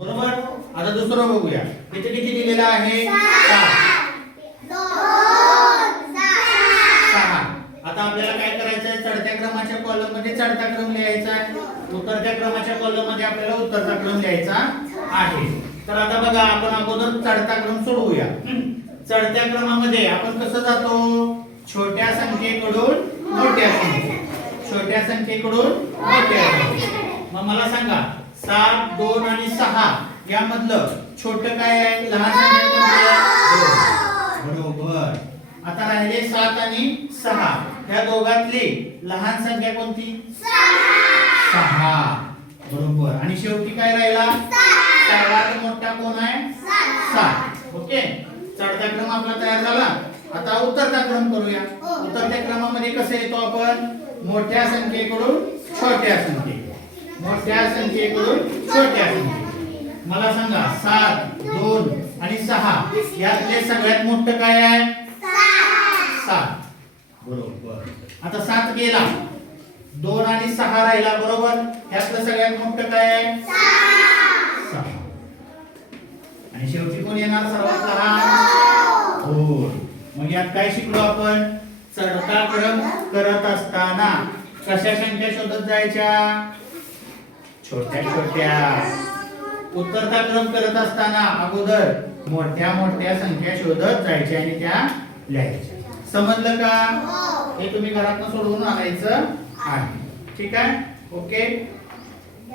बरोबर. आता दुसरं बघूया. इथे किती दिलेलं आहे? 6. आता आपल्याला काय करायचं आहे? चढत्या क्रमाच्या कॉलम मध्ये चढता क्रम लिहायचा आहे, उतरत्या क्रमाच्या कॉलम मध्ये आपल्याला उतरता क्रम लिहायचा आहे. तर आता बघा, आपण अगोदर चढता क्रम सोडवूया. चढत्या क्रमामध्ये आपण कसं जातो? छोट्या संख्येकडून मोठ्या संख्ये, छोट्या संख्येकडून मोठ्या संख्ये. मग मला सांगा, 7, 2 आणि 6 यामधलं छोटं काय आहे? लहान संख्या कोणती आहे? बरोबर. आता राहिले 7 आणि 6. या दोघातली लहान संख्या कोणती? 6. बरोबर. आणि शेवटी काय राहिला? सर्वात मोठा कोण आहे? 7. ओके. चढता क्रम आपला तयार झाला. आता उतरता क्रम करूया. उतरत्या क्रमामध्ये कसं येतो आपण? मोठ्या संख्येकडून छोट्या संख्ये, मोठ्या संख्येकडून छोट्या संख्ये. मला सांगा, 7, 2 आणि 6 यातले सगळ्यात मोठं काय आहे? 7. बरोबर. आता 7 गेला, 2 आणि 6 राहिला. बरोबर. यातलं सगळ्यात मोठं काय आहे? 6. आणि शेवटी कोण येणार? सर्वात लहान. 2. मग यात काय शिकलो आपण? चढता क्रम करत असताना कशा संख्या शोधत जायच्या? छोट्या छोट्या. उतरता क्रम करत असताना अगोदर मोठ्या मोठ्या संख्या शोधत जायच्या आणि त्या लिहायच्या. समजलं का? हे तुम्ही घरातून सोडवून आणायचं आहे. ठीक आहे. ओके.